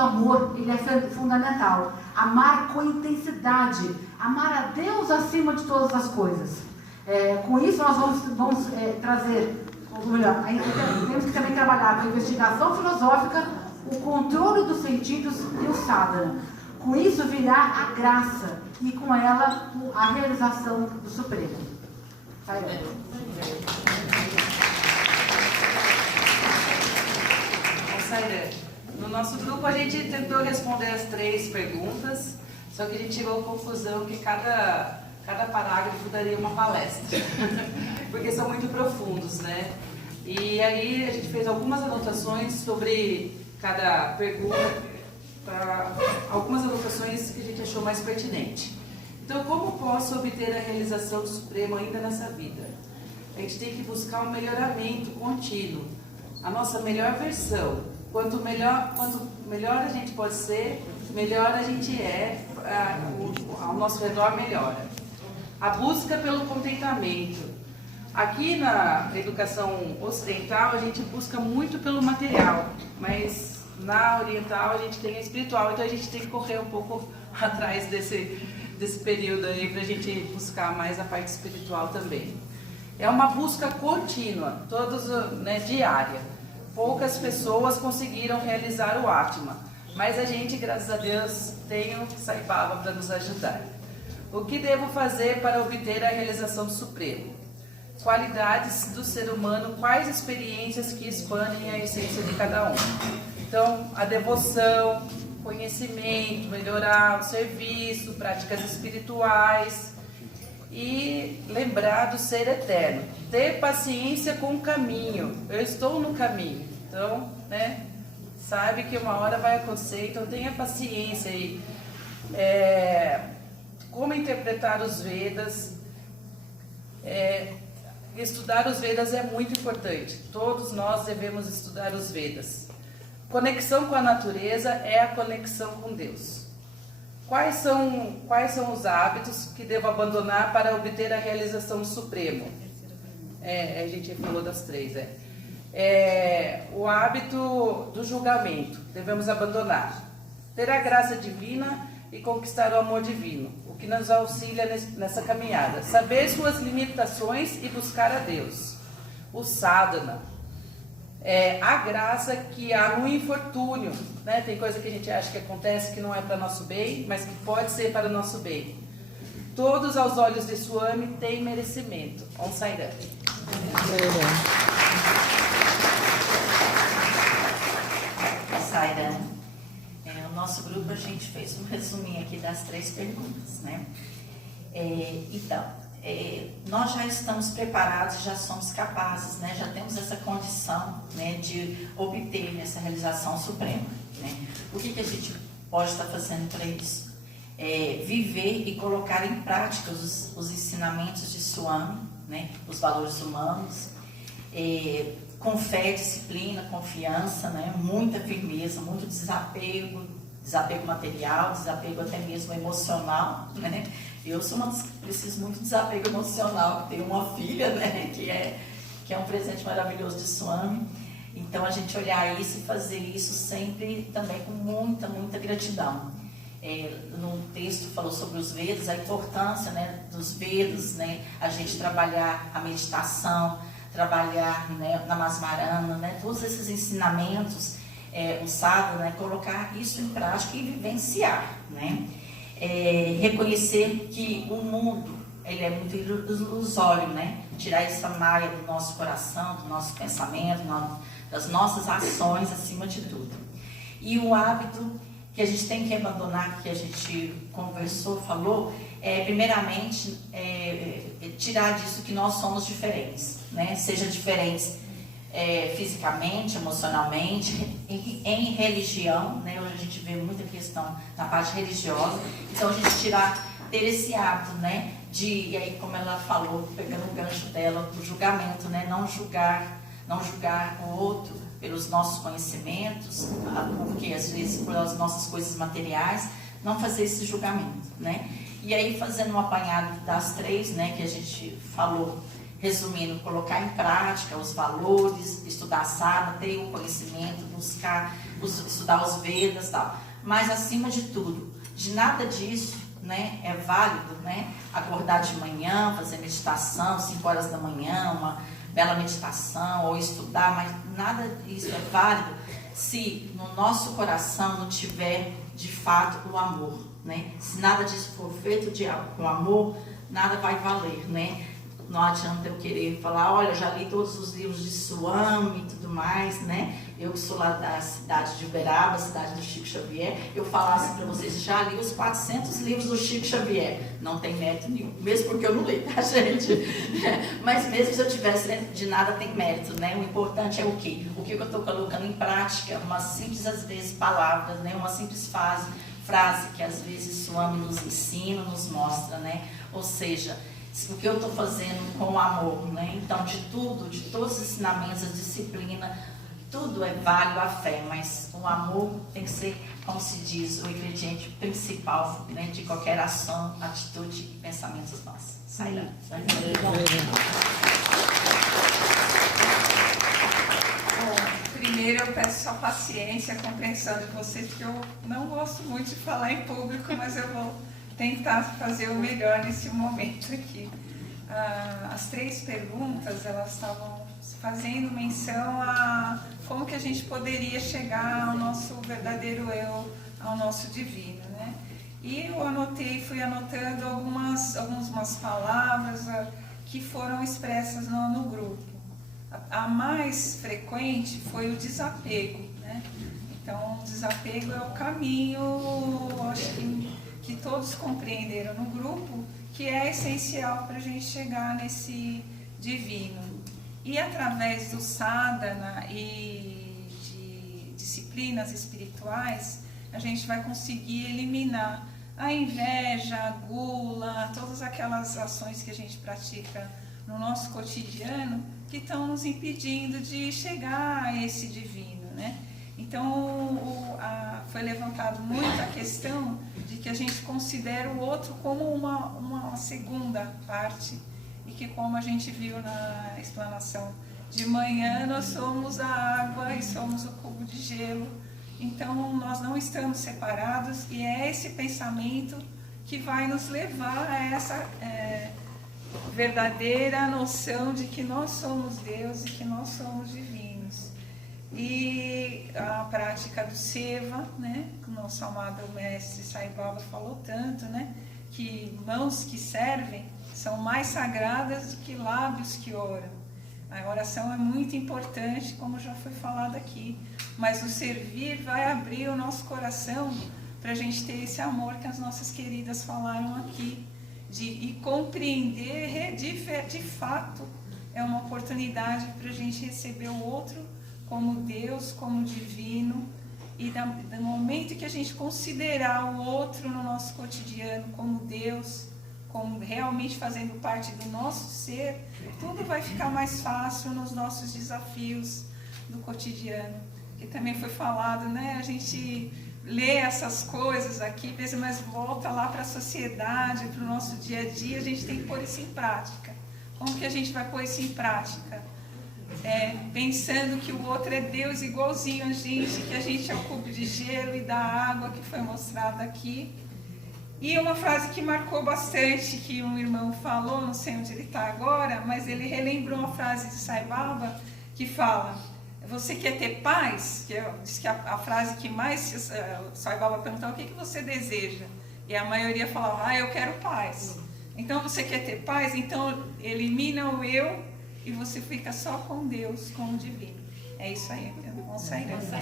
amor, ele é fundamental. Amar com intensidade, amar a Deus acima de todas as coisas. Com isso nós vamos trazer, ou melhor, temos que também trabalhar com a investigação filosófica, o controle dos sentidos e o sadhana. Com isso virá a graça e com ela a realização do Supremo. Sairã, no nosso grupo a gente tentou responder as 3 perguntas, só que a gente chegou à conclusão que cada parágrafo daria uma palestra, porque são muito profundos, né? E aí a gente fez algumas anotações sobre cada pergunta, algumas anotações que a gente achou mais pertinente. Então, como posso obter a realização do Supremo ainda nessa vida? A gente tem que buscar um melhoramento contínuo, a nossa melhor versão. Quanto melhor a gente pode ser, melhor a gente é, ao nosso redor melhora. A busca pelo contentamento. Aqui na educação ocidental a gente busca muito pelo material, mas na oriental a gente tem a espiritual, então a gente tem que correr um pouco atrás desse período aí para a gente buscar mais a parte espiritual também. É uma busca contínua, diária. Poucas pessoas conseguiram realizar o Atma, mas a gente, graças a Deus, tem o Sai Baba para nos ajudar. O que devo fazer para obter a realização do Supremo? Qualidades do ser humano, quais experiências que expandem a essência de cada um. Então, a devoção, conhecimento, melhorar o serviço, práticas espirituais e lembrar do ser eterno. Ter paciência com o caminho. Eu estou no caminho, então, sabe que uma hora vai acontecer, então tenha paciência aí. Como interpretar os Vedas? Estudar os Vedas é muito importante. Todos nós devemos estudar os Vedas. Conexão com a natureza é a conexão com Deus. Quais são os hábitos que devo abandonar para obter a realização do Supremo? A gente falou das 3. O hábito do julgamento, devemos abandonar. Ter a graça divina e conquistar o amor divino, o que nos auxilia nessa caminhada. Saber suas limitações e buscar a Deus. O sadhana. A graça que há no infortúnio, né? Tem coisa que a gente acha que acontece que não é para nosso bem, mas que pode ser para nosso bem. Todos aos olhos de Swami têm merecimento. Om Sai Ram. Sai Ram. No nosso grupo a gente fez um resuminho aqui das 3 perguntas, né? Nós já estamos preparados, já somos capazes, né? Já temos essa condição, né, de obter essa realização suprema, né? O que a gente pode estar fazendo para isso? Viver e colocar em prática os ensinamentos de Swami, né? Os valores humanos, com fé, disciplina, confiança, né? Muita firmeza, muito desapego material, desapego até mesmo emocional, né? Eu sou uma das que preciso muito de desapego emocional, tenho uma filha, né, que é um presente maravilhoso de Swami. Então a gente olhar isso e fazer isso sempre também com muita, muita gratidão. No texto falou sobre os Vedas, a importância, né, dos Vedas, né, a gente trabalhar a meditação, trabalhar, né, na Namasmarana, né, todos esses ensinamentos, o sadhana, né, colocar isso em prática e vivenciar, né? Reconhecer que o mundo ele é muito ilusório, né? Tirar essa maia do nosso coração, do nosso pensamento, das nossas ações acima de tudo. E o hábito que a gente tem que abandonar, que a gente conversou, falou, primeiramente, tirar disso que nós somos diferentes, né? Seja diferentes fisicamente, emocionalmente, em religião, né? Hoje a gente vê muita questão na parte religiosa, então a gente ter esse hábito, né? E aí, como ela falou, pegando o gancho dela, do julgamento, né? Não julgar o outro pelos nossos conhecimentos, porque às vezes pelas nossas coisas materiais, não fazer esse julgamento, né? E aí, fazendo um apanhado das 3, né, que a gente falou, resumindo, colocar em prática os valores, estudar sadhana, ter o conhecimento, buscar, estudar os Vedas e tal. Mas, acima de tudo, de nada disso, né, é válido, né, acordar de manhã, fazer meditação, 5 horas da manhã, uma bela meditação, ou estudar, mas nada disso é válido se no nosso coração não tiver, de fato, o amor, né? Se nada disso for feito com amor, nada vai valer, né? Não adianta eu querer falar, olha, eu já li todos os livros de Swami e tudo mais, né? Eu que sou lá da cidade de Uberaba, cidade do Chico Xavier, eu falasse para vocês, já li os 400 livros do Chico Xavier. Não tem mérito nenhum, mesmo porque eu não li, tá, gente? Mas mesmo se eu tivesse, de nada tem mérito, né? O importante é o quê? O que eu estou colocando em prática, uma simples, às vezes, palavras, né? Uma simples frase que às vezes Swami nos ensina, nos mostra, né? Ou seja, o que eu estou fazendo com amor, né? Então, de todos os ensinamentos, a disciplina, tudo é válido a fé, mas o amor tem que ser, como se diz, o ingrediente principal, né, de qualquer ação, atitude e pensamentos nossos. Sai lá. Primeiro eu peço só paciência, compreensão de vocês, porque eu não gosto muito de falar em público, mas eu vou tentar fazer o melhor nesse momento aqui. As 3 perguntas, elas estavam fazendo menção a como que a gente poderia chegar ao nosso verdadeiro eu, ao nosso divino, né? E eu fui anotando algumas palavras que foram expressas no grupo. A mais frequente foi o desapego, né? Então, o desapego é o caminho, acho que todos compreenderam no grupo, que é essencial para a gente chegar nesse divino. E através do sadhana e de disciplinas espirituais, a gente vai conseguir eliminar a inveja, a gula, todas aquelas ações que a gente pratica no nosso cotidiano que estão nos impedindo de chegar a esse divino, né? Então, foi levantado muito a questão de que a gente considera o outro como uma segunda parte e que, como a gente viu na explanação de manhã, nós somos a água e somos o cubo de gelo. Então, nós não estamos separados e é esse pensamento que vai nos levar a essa verdadeira noção de que nós somos Deus e que nós somos divinos. E a prática do Seva, né, que o nosso amado mestre Sai Baba falou tanto, né, que mãos que servem são mais sagradas do que lábios que oram. A oração é muito importante, como já foi falado aqui, mas o servir vai abrir o nosso coração para a gente ter esse amor que as nossas queridas falaram aqui, e compreender de fato é uma oportunidade para a gente receber o outro como Deus, como divino, e no momento que a gente considerar o outro no nosso cotidiano como Deus, como realmente fazendo parte do nosso ser, tudo vai ficar mais fácil nos nossos desafios do cotidiano. Que também foi falado, né? A gente lê essas coisas aqui, mas volta lá para a sociedade, para o nosso dia a dia, a gente tem que pôr isso em prática. Como que a gente vai pôr isso em prática? Pensando que o outro é Deus igualzinho a gente, que a gente é o cubo de gelo e da água que foi mostrada aqui. E uma frase que marcou bastante, que um irmão falou, não sei onde ele está agora, mas ele relembrou uma frase de Sai Baba, que fala: você quer ter paz? Diz que a frase que mais Sai Baba perguntou: o que você deseja? E a maioria falava: eu quero paz. Então você quer ter paz? Então elimina o eu e você fica só com Deus, com o divino. É isso aí. Vamos sair dessa.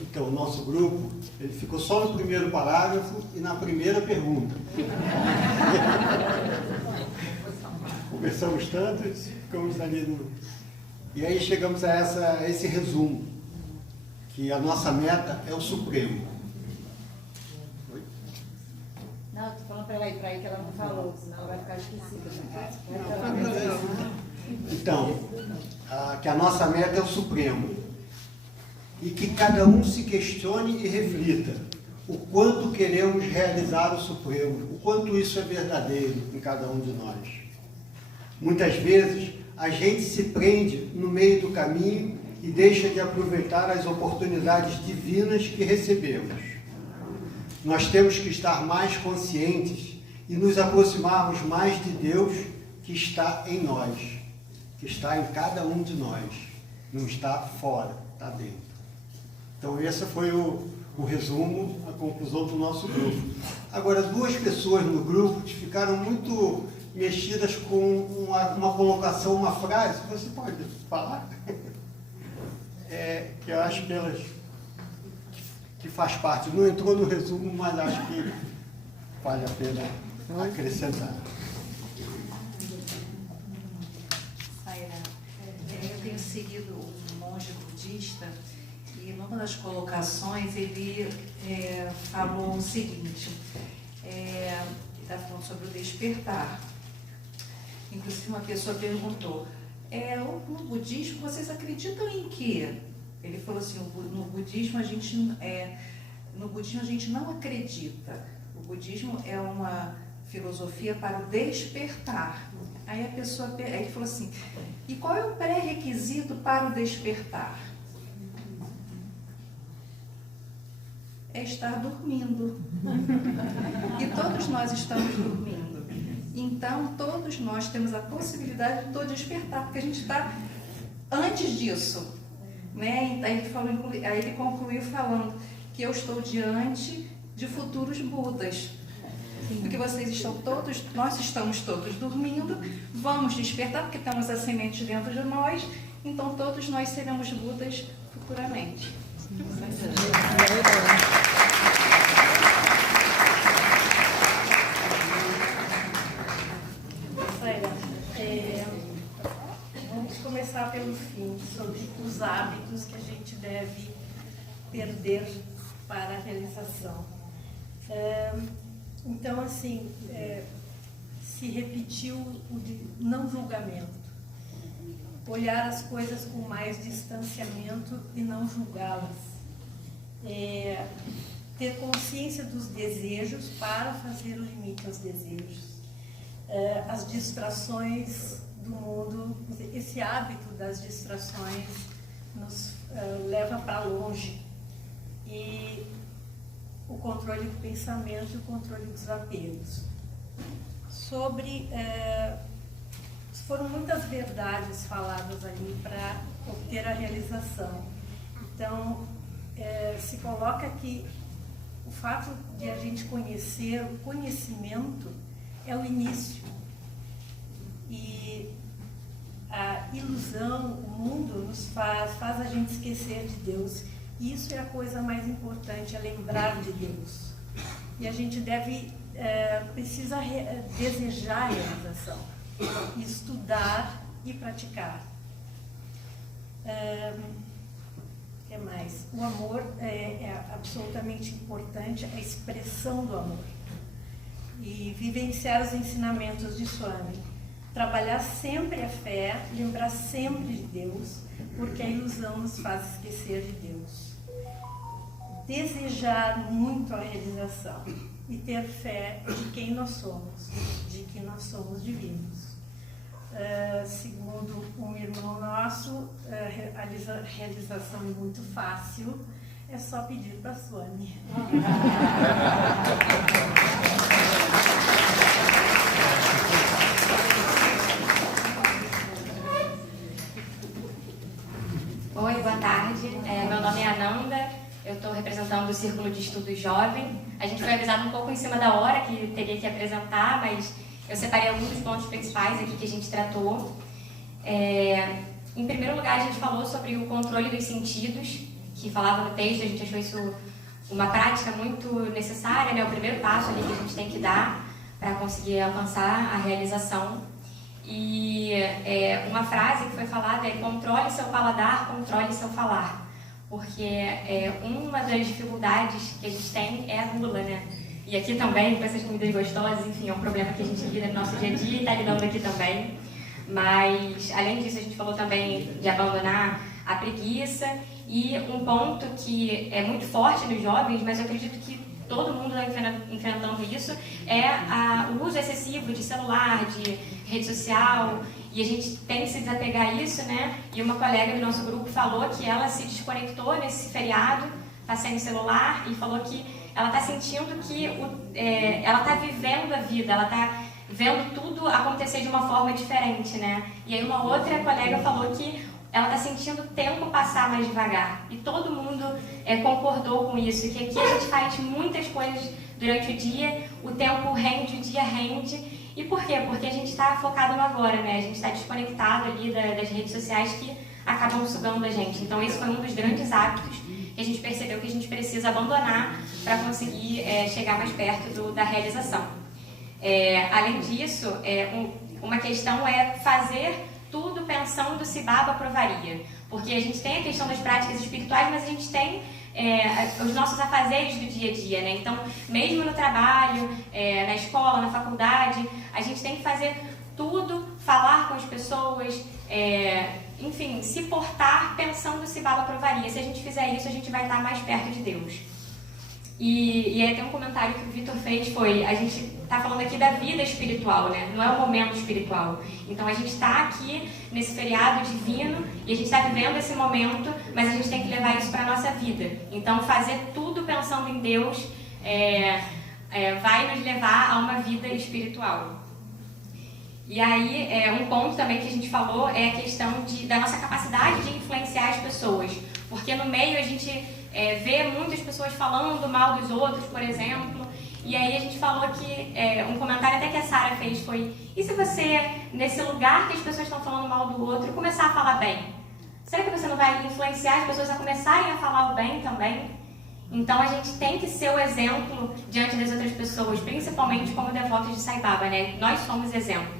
Então, o nosso grupo, ele ficou só no primeiro parágrafo e na primeira pergunta. Conversamos tanto, ficamos ali no... E aí chegamos a esse resumo, que a nossa meta é o Supremo. Oi? Não, estou falando para ela ir para aí que ela não falou, senão vai ficar esquecida. Então, que a nossa meta é o Supremo. e que cada um se questione e reflita o quanto queremos realizar o Supremo, o quanto isso é verdadeiro em cada um de nós. Muitas vezes a gente se prende no meio do caminho e deixa de aproveitar as oportunidades divinas que recebemos. Nós temos que estar mais conscientes e nos aproximarmos mais de Deus que está em nós, que está em cada um de nós, não está fora, está dentro. Então esse foi o resumo, a conclusão do nosso grupo. Agora, 2 pessoas no grupo ficaram muito mexidas com uma colocação, uma frase, você pode falar? Que eu acho que elas que faz parte, não entrou no resumo, mas acho que vale a pena acrescentar. Eu tenho seguido um monge budista e numa das colocações ele falou o seguinte, ele está falando sobre o despertar. Inclusive uma pessoa perguntou, no budismo vocês acreditam em quê? Ele falou assim, no budismo a gente não acredita. O budismo é uma filosofia para o despertar. Aí ele falou assim, e qual é o pré-requisito para o despertar? É estar dormindo. E todos nós estamos dormindo. Então, todos nós temos a possibilidade do despertar, porque a gente está antes disso. Né? Aí ele concluiu falando que eu estou diante de futuros Budas. Porque nós estamos todos dormindo, vamos despertar, porque temos a semente dentro de nós, então todos nós seremos Budas futuramente. Vamos começar pelo fim, sobre os hábitos que a gente deve perder para a realização. Então, assim, se repetiu o de não julgamento, olhar as coisas com mais distanciamento e não julgá-las, ter consciência dos desejos para fazer o limite aos desejos, as distrações do mundo, esse hábito das distrações nos leva para longe, e o controle do pensamento e o controle dos apegos. Foram muitas verdades faladas ali para obter a realização. Então, se coloca que o fato de a gente conhecer, o conhecimento é o início. E a ilusão, o mundo nos faz a gente esquecer de Deus. E isso é a coisa mais importante, é lembrar de Deus. E a gente precisa desejar a realização, estudar e praticar. O que mais? O amor é absolutamente importante, a expressão do amor. E vivenciar os ensinamentos de Swami. Trabalhar sempre a fé, lembrar sempre de Deus, porque a ilusão nos faz esquecer de Deus. Desejar muito a realização e ter fé de quem nós somos, de que nós somos divinos. Segundo um irmão nosso, a realização é muito fácil, é só pedir para a Swami. Oi, boa tarde. Meu nome é Ananda. Eu estou representando o Círculo de Estudos Jovem. A gente foi avisado um pouco em cima da hora que teria que apresentar, mas eu separei alguns dos pontos principais aqui que a gente tratou. Em primeiro lugar, a gente falou sobre o controle dos sentidos, que falava no texto. A gente achou isso uma prática muito necessária, né? O primeiro passo ali que a gente tem que dar para conseguir alcançar a realização. E uma frase que foi falada é: controle seu paladar, controle seu falar. Porque uma das dificuldades que a gente tem é a gula, né? E aqui também, com essas comidas gostosas, enfim, é um problema que a gente lida no nosso dia a dia e está lidando aqui também. Mas, além disso, a gente falou também de abandonar a preguiça E um ponto que é muito forte nos jovens, mas eu acredito que todo mundo está enfrentando isso, é o uso excessivo de celular, de rede social, e a gente tem que se desapegar a isso, né? E uma colega do nosso grupo falou que ela se desconectou nesse feriado, está sem celular, e falou que ela está sentindo que ela está vivendo a vida, ela está vendo tudo acontecer de uma forma diferente, né? E aí uma outra colega falou que ela está sentindo o tempo passar mais devagar. E todo mundo concordou com isso, que aqui a gente faz muitas coisas durante o dia, o tempo rende, o dia rende. E por quê? Porque a gente está focado no agora, né? A gente está desconectado ali das redes sociais que acabam sugando a gente. Então esse foi um dos grandes hábitos que a gente percebeu que a gente precisa abandonar para conseguir chegar mais perto da realização. Além disso, uma questão é fazer tudo pensando se Baba aprovaria. Porque a gente tem a questão das práticas espirituais, mas a gente tem os nossos afazeres do dia a dia, né? Então, mesmo no trabalho, na escola, na faculdade, a gente tem que fazer tudo, falar com as pessoas, enfim, se portar pensando se Baba aprovaria. Se a gente fizer isso, a gente vai estar mais perto de Deus. E aí tem um comentário que o Vitor fez, a gente está falando aqui da vida espiritual, né? Não é o momento espiritual. Então a gente está aqui nesse feriado divino e a gente está vivendo esse momento, mas a gente tem que levar isso para a nossa vida. Então fazer tudo pensando em Deus vai nos levar a uma vida espiritual. E aí um ponto também que a gente falou é a questão da nossa capacidade de influenciar as pessoas. Porque no meio a gente vê muitas pessoas falando mal dos outros, por exemplo, e aí a gente falou que, um comentário até que a Sara fez foi: e se você, nesse lugar que as pessoas estão falando mal do outro, começar a falar bem? Será que você não vai influenciar as pessoas a começarem a falar o bem também? Então a gente tem que ser o exemplo diante das outras pessoas, principalmente como devotos de Sai Baba, né? Nós somos exemplo.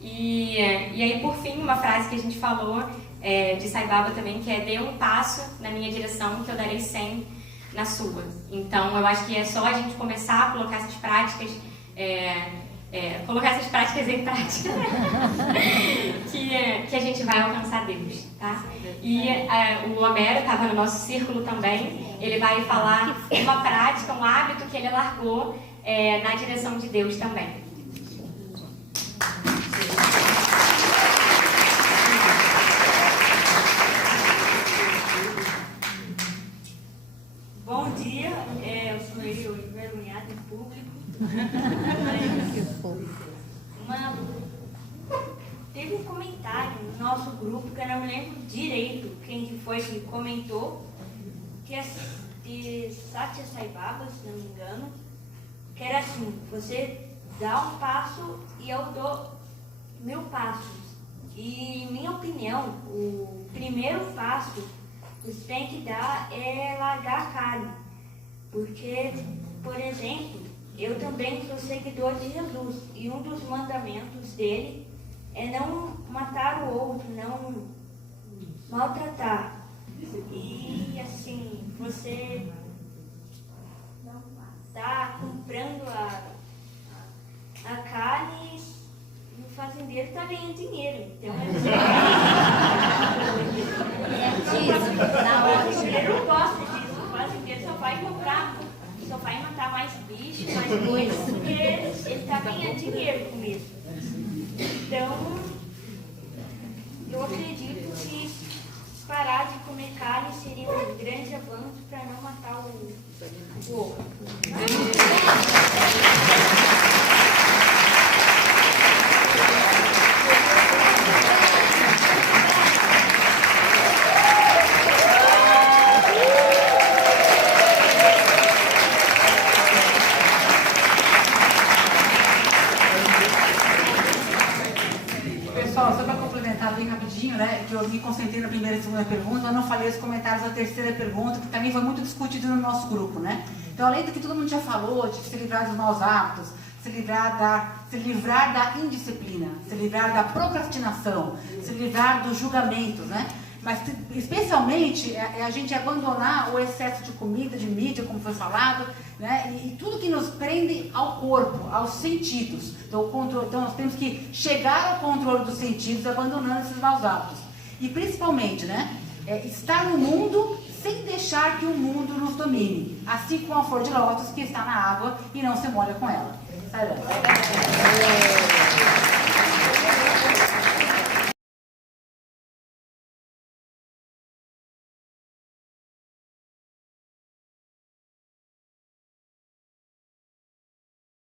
E aí, por fim, uma frase que a gente falou de Sai Baba também, que dê um passo na minha direção que eu darei 100 na sua. Então eu acho que é só a gente começar a colocar essas práticas em prática que a gente vai alcançar Deus, tá? E o Homero estava no nosso círculo também, ele vai falar uma prática, um hábito que ele largou na direção de Deus também. Bom dia, eu sou envergonhada em público. Teve um comentário no nosso grupo, que eu não me lembro direito quem que foi que comentou, que é de Satya Sai Baba, se não me engano, que era assim: você dá um passo e eu dou 1000 passos. E, em minha opinião, o primeiro passo que você tem que dar é largar a carne. Porque, por exemplo, eu também sou seguidor de Jesus e um dos mandamentos dele é não matar o outro, não maltratar. E assim, você está comprando a carne e o fazendeiro está ganhando dinheiro. Então o fazendeiro não gosta disso. O fazendeiro só vai comprar, só vai matar mais bicho, mais coisas, porque ele está ganhando dinheiro com isso. Então, eu acredito que parar de comer carne seria um grande avanço para não matar o outro. Pessoal, só para complementar bem rapidinho, né, que eu me concentrei na primeira e segunda pergunta, eu não falei os comentários da terceira pergunta, que também foi muito discutido no nosso grupo, né? Então, além do que todo mundo já falou, de se livrar dos maus hábitos, se livrar da indisciplina, se livrar da procrastinação, se livrar dos julgamentos, né? Mas, especialmente, a gente abandonar o excesso de comida, de mídia, como foi falado, né? E tudo que nos prende ao corpo, aos sentidos. Então, nós temos que chegar ao controle dos sentidos, abandonando esses maus hábitos. E, principalmente, né? estar no mundo sem deixar que o mundo nos domine, assim como a flor de lótus que está na água e não se molha com ela. Sarah.